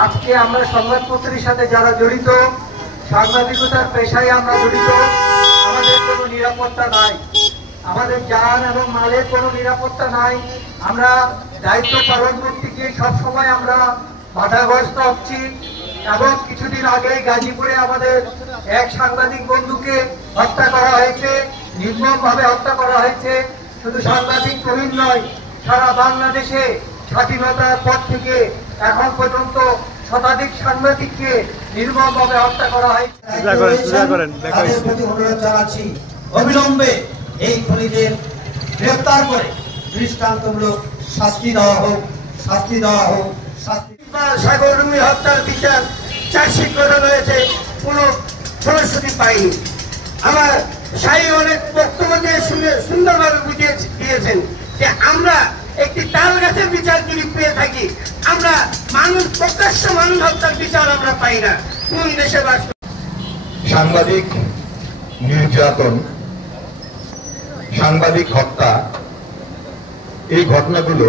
আজকে আমরা সংবাদপত্রের সাথে যারা জড়িত, সাংবাদিকতার পেশায় আমরা জড়িত, আমাদের কোনো নিরাপত্তা নাই, আমাদের জান এবং মালের কোনো নিরাপত্তা নাই। আমরা দায়িত্ব পালন করতে গিয়ে সবসময় আমরা বাধাগ্রস্ত হচ্ছি। এবং কিছুদিন আগে গাজীপুরে আমাদের এক সাংবাদিক বন্ধুকে হত্যা করা হয়েছে, নির্মমভাবে হত্যা করা হয়েছে। শুধু সাংবাদিক প্রবীণ নয়, সারা বাংলাদেশে স্বাধীনতার পর থেকে এখন পর্যন্ত শতাধিক সাংবাদিককে নির্মমভাবে হত্যা করা হয়েছে। তাদের প্রতি অনুরোধ জানাচ্ছি, অবিলম্বে এই খুনিদের গ্রেফতার করে দৃষ্টান্তমূলক শাস্তি দেওয়া হোক, শাস্তি দেওয়া হোক, শাস্তি। সাগর রুমি হত্যার বিচার চার্জশিট করানো হয়েছে, কোনো ফলশ্রুতি পাইনি। আমার শাহী অনেক বক্তব্য দিয়ে সুন্দরভাবে বুঝিয়ে দিয়েছেন যে আমরা একটি তাল গাছের বিচার যদি পেয়ে থাকি, আমরা মানুষ প্রকাশ্য মানুষ হত্যার বিচার আমরা পাই না। কোন দেশে বাস? সাংবাদিক নির্যাতন, সাংবাদিক হত্যা, এই ঘটনাগুলো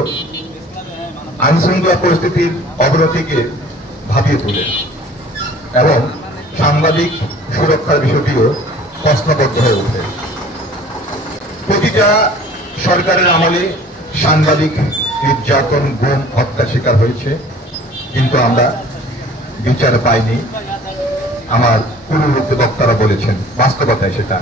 আইনশৃঙ্খলা পরিস্থিতির অবনতিকে ভাবিয়ে তোলে এবং সাংবাদিক সুরক্ষার বিষয়টিও প্রশ্নবদ্ধ হয়ে ওঠে। প্রতিটা সরকারের আমলে সাংবাদিক নির্যাতন, গুম, হত্যার শিকার হয়েছে, কিন্তু আমরা বিচার পাইনি। আমার পূর্ববর্তী বক্তারা বলেছেন, বাস্তবতায় সেটা